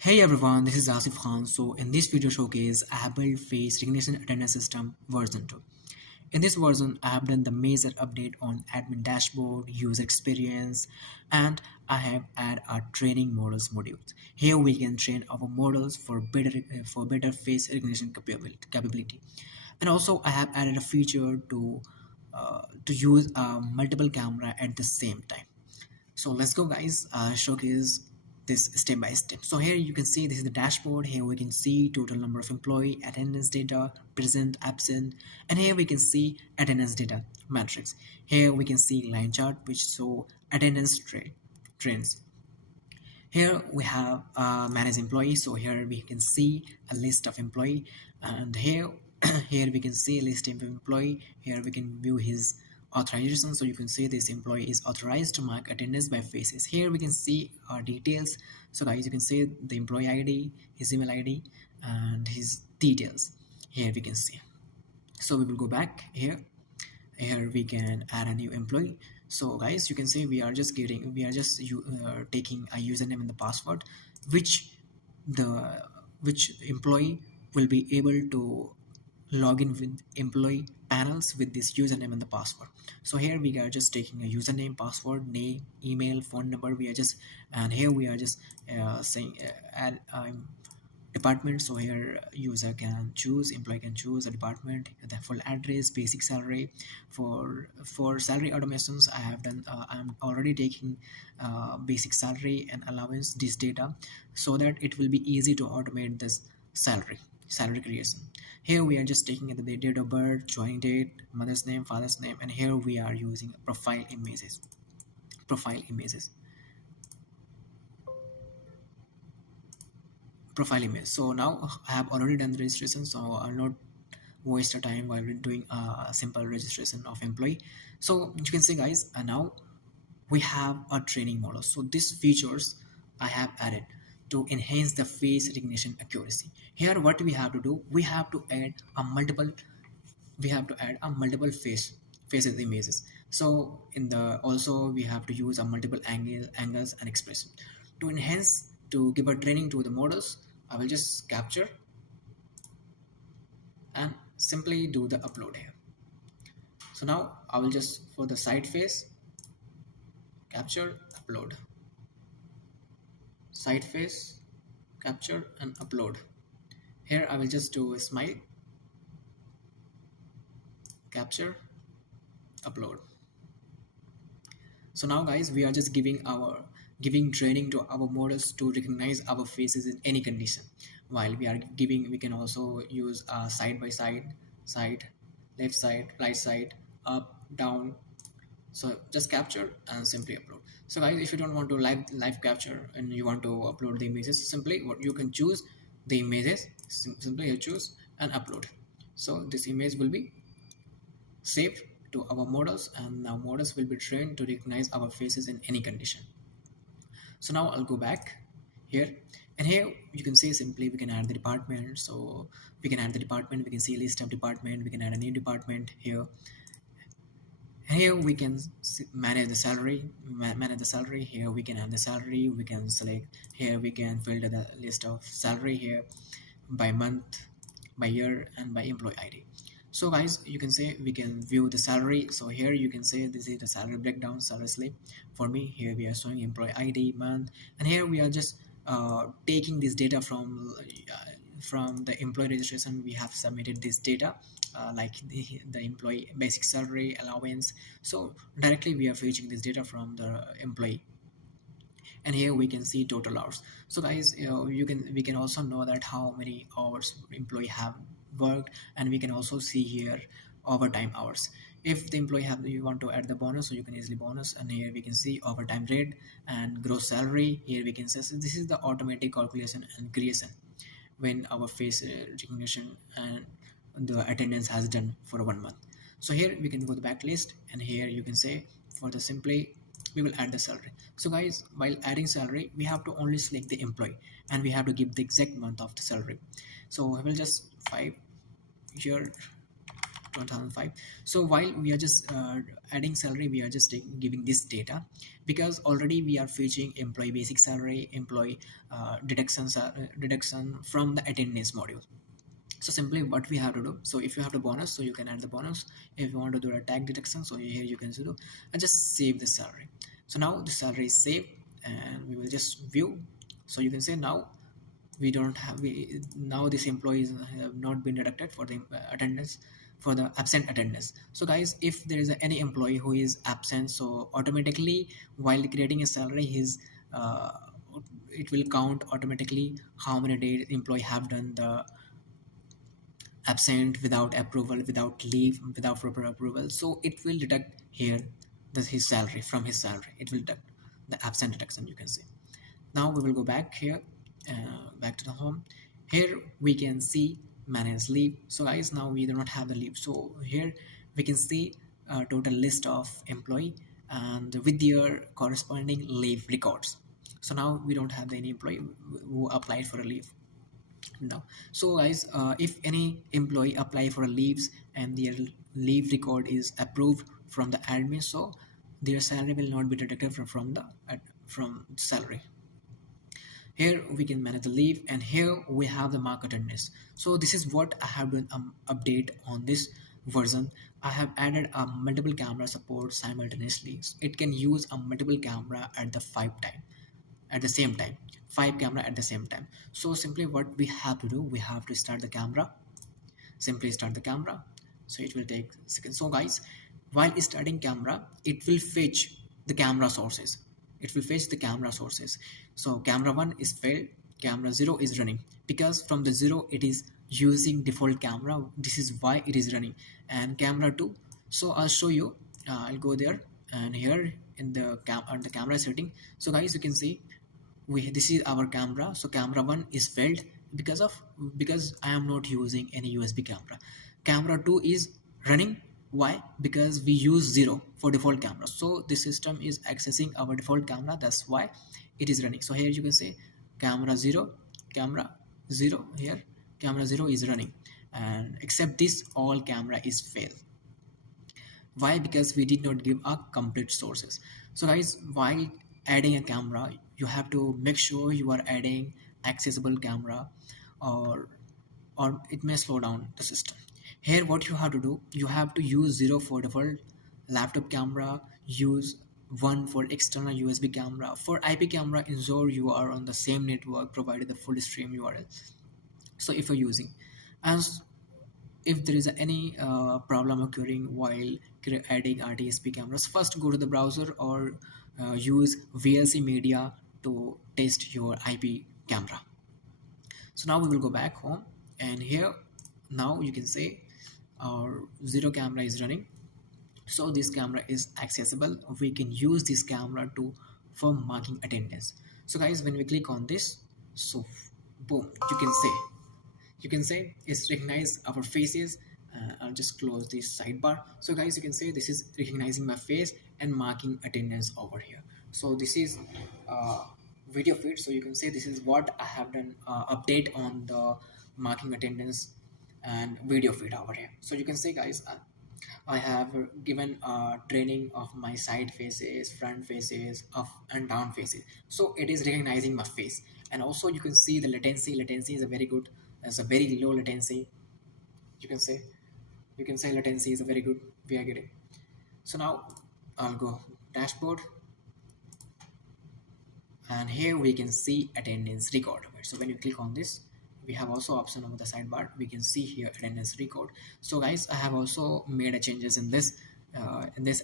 Hey everyone, this is Asif Khan. So in this video showcase, I have built face recognition attendance system version 2. In this version, I have done the major update on admin dashboard, user experience, and I have added our training models modules. Here we can train our models for better face recognition capability. And also I have added a feature to use multiple camera at the same time. So let's go guys, showcase this step by step. So here you can see this is the dashboard. Here we can see total number of employee, attendance data, present, absent, and here we can see attendance data matrix. Here we can see line chart which show attendance trends. Here we have manage employee. So here we can see a list of employee, and here here we can see a list of employee. Here we can view his authorization. So you can see this employee is authorized to mark attendance by faces. Here we can see our details. So guys, you can see the employee ID, his email ID, and his details. Here we can see. So we will go back here. Here we can add a new employee. So guys, you can see we are just taking a username and the password which employee will be able to log in with employee panels with this username and the password. So here we are just taking a username, password, name, email, phone number. We are just, and here we are just saying add department. So here user can choose, employee can choose a department, the full address, basic salary. For salary automations, I have done I'm already taking basic salary and allowance this data so that it will be easy to automate this salary creation. Here we are just taking the date of birth, joining date, mother's name, father's name, and here we are using profile images. So now I have already done the registration, so I'll not waste the time while doing a simple registration of employee. So you can see guys, now we have a training model. So these features I have added to enhance the face recognition accuracy. Here what we have to do, we have to add a multiple faces images. So in the also we have to use a multiple angles and expression to enhance, to give a training to the models. I will just capture and simply do the upload here. So now I will just, for the side face, capture, upload, side face, capture and upload. Here I will just do a smile, capture, upload. So now guys, we are just giving training to our models to recognize our faces in any condition. While we can also use side by side, left side, right side, up, down. So just capture and simply upload. So guys, if you don't want to live capture and you want to upload the images, simply what you can choose the images, simply you choose and upload. So this image will be saved to our models, and now models will be trained to recognize our faces in any condition. So now I'll go back here, and here you can see simply we can add the department. So we can add the department, we can see a list of department, we can add a new department here. And here we can manage the salary. Here we can add the salary, we can select, here we can filter the list of salary here by month, by year, and by employee ID. So guys, you can say we can view the salary. So here you can say this is the salary breakdown, salary slip. For me, here we are showing employee ID, month, and here we are just taking this data from the employee registration. We have submitted this data like the employee basic salary, allowance. So directly we are fetching this data from the employee, and here we can see total hours. So guys, we can also know that how many hours employee have worked, and we can also see here overtime hours. If the employee you want to add the bonus, so you can easily bonus, and here we can see overtime rate and gross salary. Here we can say, so this is the automatic calculation and creation when our face recognition and the attendance has done for 1 month. So here we can go to the backlist, and here you can say for the simply we will add the salary. So guys, while adding salary, we have to only select the employee, and we have to give the exact month of the salary. So I will just 5 year 2005. So while we are just adding salary, we are just giving this data because already we are fetching employee basic salary, employee deduction from the attendance module. So simply what we have to do, so if you have the bonus, so you can add the bonus. If you want to do a tag deduction, so here you can do and just save the salary. So now the salary is saved and we will just view. So you can say now we don't have, we now this employees have not been deducted for the attendance, for the absent attendance. So guys, if there is any employee who is absent, so automatically while creating a salary, his it will count automatically how many days employee have done the absent without approval, without leave, without proper approval. So it will deduct here his salary from his salary. It will deduct the absent deduction, you can see. Now we will go back here, back to the home. Here we can see manage leave. So guys, now we do not have the leave. So here we can see a total list of employee and with their corresponding leave records. So now we don't have any employee who applied for a leave now. So guys, if any employee apply for a leaves and their leave record is approved from the admin, so their salary will not be deducted from the from salary. Here we can manage the leave and here we have the mark attendance. So this is what I have done update on this version. I have added a multiple camera support simultaneously. It can use a multiple camera at the 5 time at the same time, 5 camera at the same time. So simply what we have to do, we have to start the camera, simply start the camera. So it will take seconds. So guys, while starting camera, it will fetch the camera sources, it will fetch the camera sources. So camera 1 is failed, camera 0 is running because from the 0 it is using default camera, this is why it is running. And camera 2, so I'll show you, I'll go there and here in the camera setting. So guys, you can see this is our camera. So camera 1 is failed because I am not using any USB camera. Camera 2 is running, why? Because we use 0 for default camera. So the system is accessing our default camera, that's why it is running. So here you can say camera 0, here camera 0 is running, and except this all camera is failed. Why? Because we did not give a complete sources. So guys, while adding a camera, you have to make sure you are adding accessible camera or it may slow down the system. Here what you have to do, you have to use 0 for default laptop camera, use 1 for external USB camera. For IP camera, ensure you are on the same network provided the full stream URL. So if you're using, as if there is any problem occurring while adding RTSP cameras, first go to the browser or use VLC media to test your IP camera. So now we will go back home and here now you can say our 0 camera is running. So this camera is accessible, we can use this camera to for marking attendance. So guys, when we click on this, so boom, you can say it's recognize our faces. I'll just close this sidebar. So guys, you can say this is recognizing my face and marking attendance over here. So this is video feed. So you can say this is what I have done update on the marking attendance and video feed over here. So you can say guys, I have given training of my side faces, front faces, up and down faces. So it is recognizing my face. And also you can see the latency. Latency is a very good, it's a very low latency. You can say latency is a very good we are getting. So now I'll go dashboard and here we can see attendance record. So when you click on this, we have also option over the sidebar, we can see here attendance record. So guys, I have also made a changes in this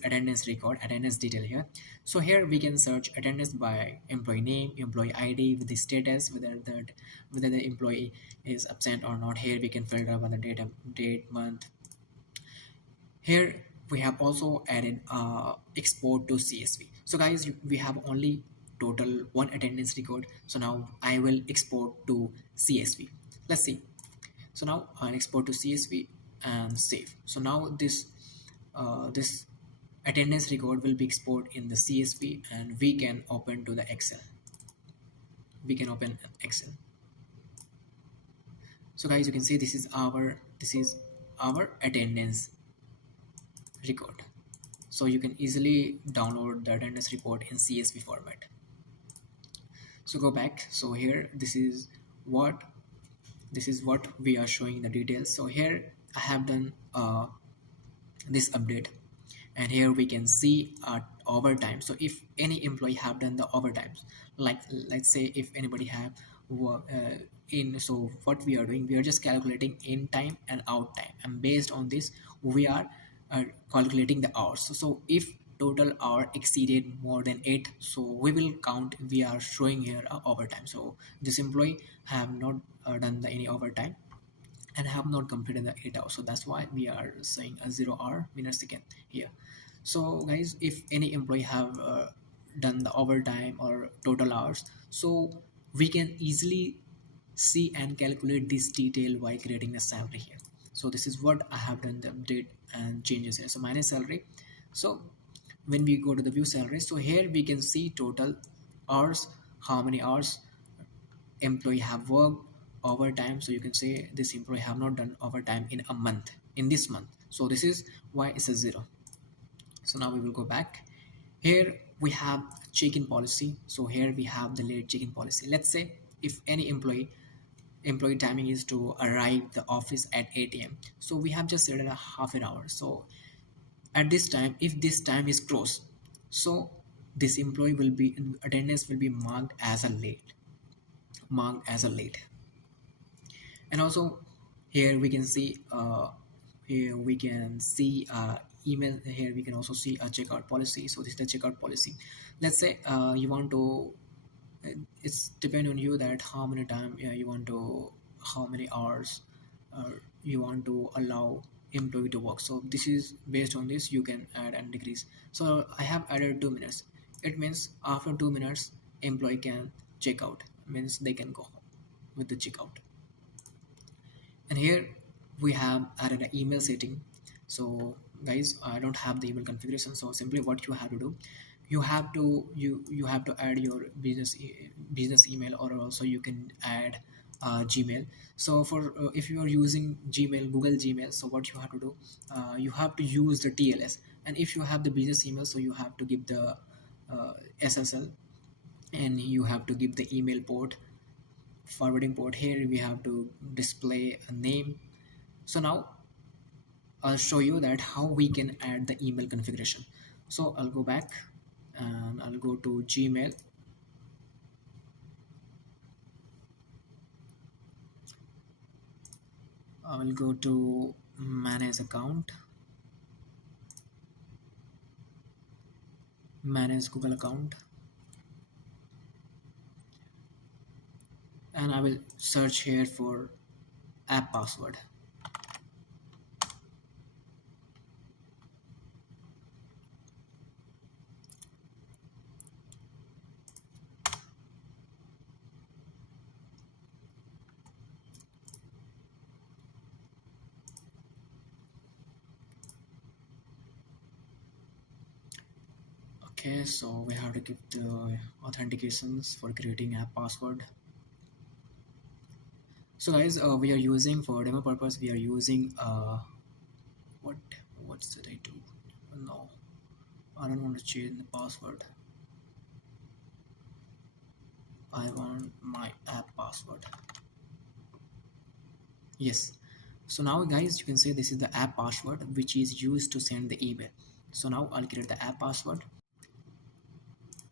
attendance record, attendance detail here. So here we can search attendance by employee name, employee ID with the status, whether the employee is absent or not. Here we can filter by the date, month. Here we have also added export to CSV. So guys, we have only total 1 attendance record. So now I will export to CSV. Let's see. So now I'll export to CSV and save. So now this attendance record will be exported in the CSV and we can open to the Excel. We can open an Excel. So guys, you can see this is our attendance record. So you can easily download the attendance report in CSV format. So go back. So here what this is what we are showing the details. So here I have done this update, and here we can see overtime. So if any employee have done the overtimes, like let's say if anybody have in, so what we are doing, we are just calculating in time and out time, and based on this we are calculating the hours. So if total hour exceeded more than 8, so we will count, we are showing here overtime. So this employee have not done any overtime and have not completed the 8 hours, so that's why we are saying a 0 hour minute second here. So guys, if any employee have done the overtime or total hours, so we can easily see and calculate this detail while creating the salary here. So this is what I have done the update and changes here. So minus salary. So when we go to the view salary, so here we can see total hours, how many hours employee have worked overtime. So you can say this employee have not done overtime in a month, in this month, so this is why it's a 0. So now we will go back. Here we have check-in policy. So here we have the late check-in policy. Let's say if any employee timing is to arrive the office at 8 a.m, so we have just set it a half an hour. So at this time, if this time is close, so this employee will be attendance will be marked as a late. And also here we can see email. Here we can also see a checkout policy. So this is the checkout policy. Let's say you want to it's depend on you that how many time you want to, how many hours you want to allow employee to work. So this is based on this, you can add and decrease. So I have added 2 minutes. It means after 2 minutes employee can check out, means they can go home with the checkout. And here we have added an email setting. So guys, I don't have the email configuration, so simply what you have to do, you have to add your business email, or also you can add Gmail. So for if you are using Gmail, Google Gmail, so what you have to do, you have to use the TLS. And if you have the business email, so you have to give the SSL, and you have to give the email port, forwarding port. Here we have to display a name. So now I'll show you that how we can add the email configuration. So I'll go back and I'll go to Gmail. I will go to manage account, manage Google account, and I will search here for app password. Okay, so we have to give the authentications for creating app password. So guys, we are using, for demo purpose, we are using what did I do? No, I don't want to change the password. I want my app password. Yes. So now guys, you can say this is the app password which is used to send the email. So now I'll create the app password.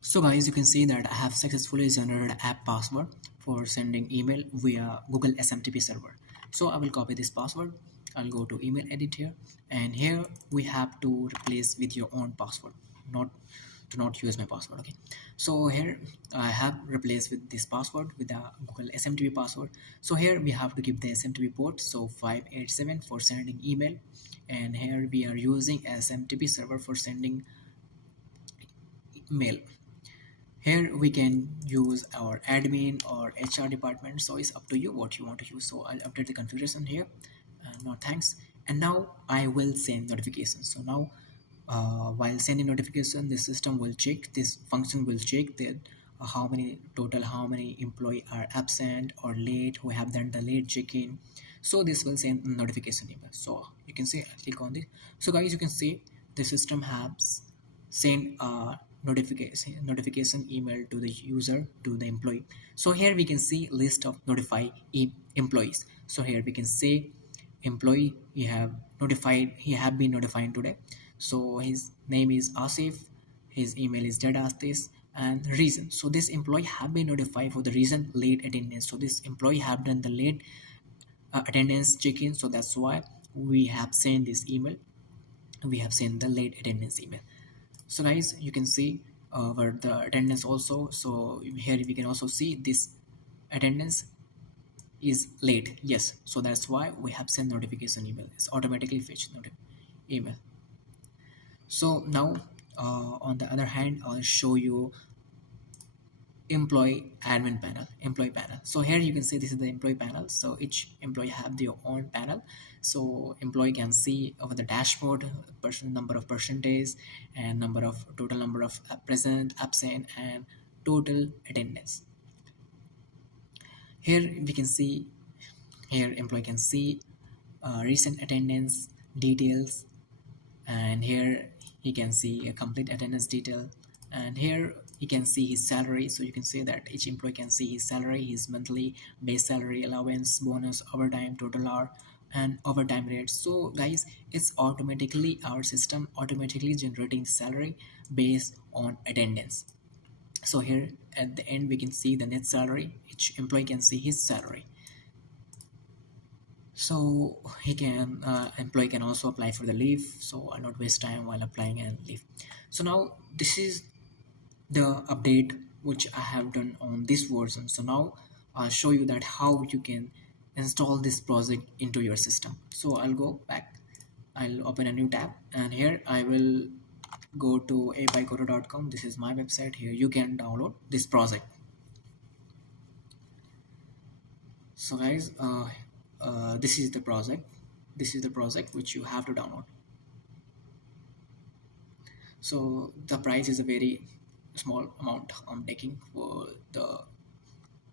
So guys, you can see that I have successfully generated app password for sending email via Google SMTP server. So I will copy this password. I'll go to email edit here, and here we have to replace with your own password, not use my password. Okay, so here I have replaced with this password with the Google SMTP password. So here we have to give the SMTP port, so 587 for sending email, and here we are using SMTP server for sending mail. Here we can use our admin or HR department, so it's up to you what you want to use. So I'll update the configuration here. No thanks. And now I will send notifications. So now while sending notification, the system will check, this function will check that how many employee are absent or late, who have done the late check-in. So this will send notification email. So you can say, click on this. So guys, you can see the system has sent a notification email to the user, to the employee. So here we can see list of employees. So here we can say employee, he have been notified today. So his name is Asif, his email is dead and reason. So this employee have been notified for the reason late attendance. So this employee have done the late attendance check-in, so that's why we have sent this email, we have sent the late attendance email. So guys, you can see where the attendance also. So here we can also see this attendance is late, yes, so that's why we have sent notification email. It's automatically fetched email. So now on the other hand, I'll show you employee panel. So here you can see this is the employee panel. So each employee have their own panel. So employee can see over the dashboard number of percentage and total number of present, absent, and total attendance. Here we can see, here employee can see recent attendance details, and here he can see a complete attendance detail, and here he can see his salary. So you can see that each employee can see his salary, his monthly base salary, allowance, bonus, overtime, total hour, and overtime rate. So guys, it's automatically, our system automatically generating salary based on attendance. So here at the end we can see the net salary, each employee can see his salary. So he can employee can also apply for the leave, so I'll not waste time while applying and leave. So now this is the update which I have done on this version. So now I'll show you that how you can install this project into your system. So I'll go back, I'll open a new tab, and here I will go to abycoder.com. This is my website. Here you can download this project. So guys, this is the project which you have to download. So the price is a very small amount I'm taking for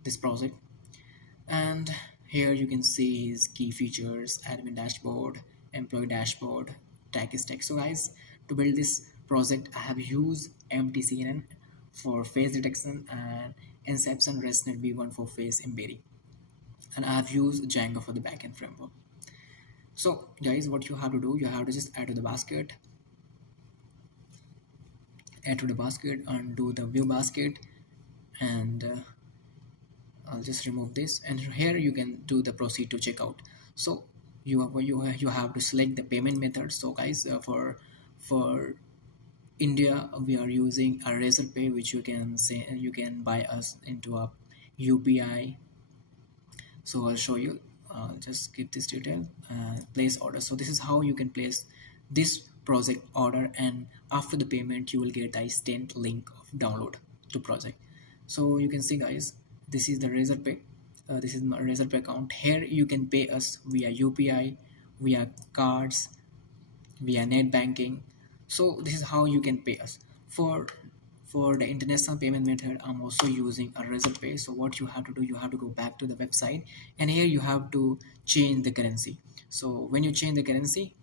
this project, and here you can see his key features, admin dashboard, employee dashboard, tag stack. So guys, to build this project I have used MTCNN for face detection and InceptionResnetV1 for face embedding, and I have used Django for the backend framework. So guys, what you have to do, you have to just add to the basket, and do the view basket, and I'll just remove this, and here you can do the proceed to checkout. So you have to select the payment method. So guys, for India we are using a Razorpay, which you can buy us into a UPI. So I'll show you, just keep this detail, place order. So this is how you can place this project order, and after the payment you will get the instant link of download to project. So you can see guys, this is the Razorpay, this is my Razorpay account. Here you can pay us via UPI, via cards, via net banking. So this is how you can pay us. For the international payment method, I'm also using a Razorpay. So what you have to do, you have to go back to the website, and here you have to change the currency. So when you change the currency,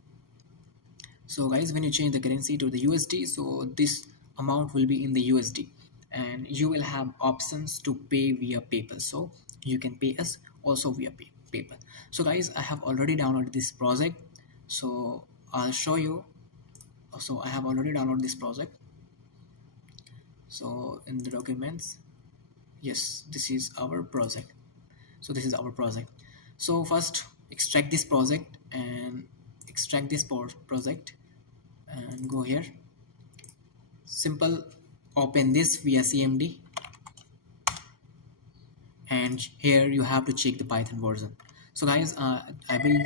so guys, when you change the currency to the USD, so this amount will be in the USD, and you will have options to pay via PayPal. So you can pay us also via PayPal. So guys, I have already downloaded this project, so I'll show you. So I have already downloaded this project. So in the documents, yes, this is our project. So this is our project. So first extract this project and project, and go here, simple, open this via CMD, and here you have to check the Python version. So guys, I build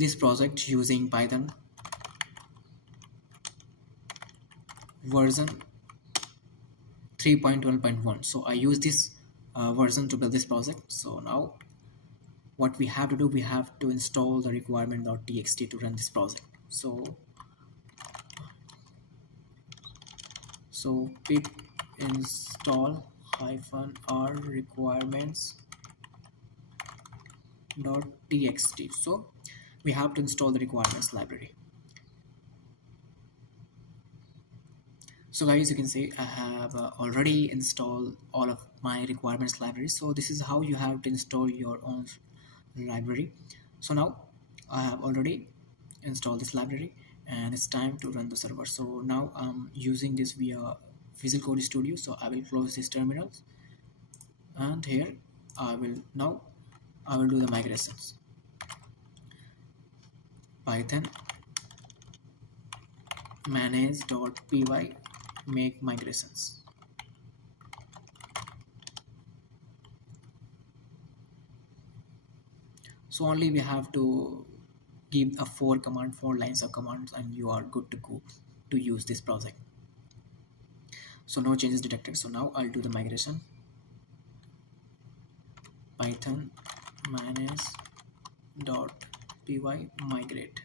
this project using Python version 3.12.1. so I use this version to build this project. So now what we have to do, we have to install the requirement.txt to run this project. So pip install -r requirements.txt. So we have to install the requirements library. So guys, you can see I have already installed all of my requirements library. So this is how you have to install your own library. So now I have already installed this library and it's time to run the server. So now I'm using this via Visual Code Studio. So I will close this terminal, and here I will do the migrations. Python manage.py make migrations. So only we have to give a four lines of commands, and you are good to go to use this project. So no changes detected. So now I'll do the migration. Python manage.py migrate.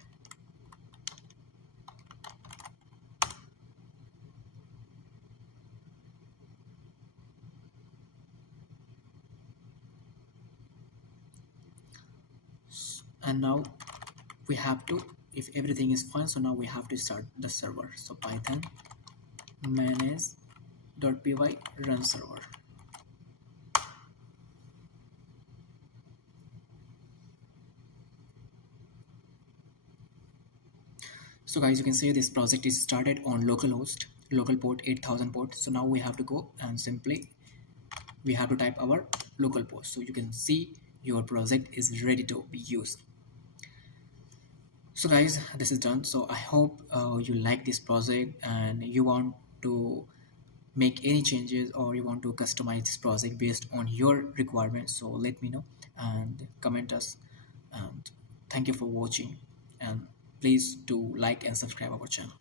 And now we have to, if everything is fine, so now we have to start the server. So Python manage.py run server. So guys, you can see this project is started on localhost, local port 8000 port. So now we have to go and simply we have to type our local port. So you can see your project is ready to be used. So guys, this is done. So I hope you like this project and you want to make any changes or you want to customize this project based on your requirements. So let me know and comment us, and thank you for watching, and please do like and subscribe our channel.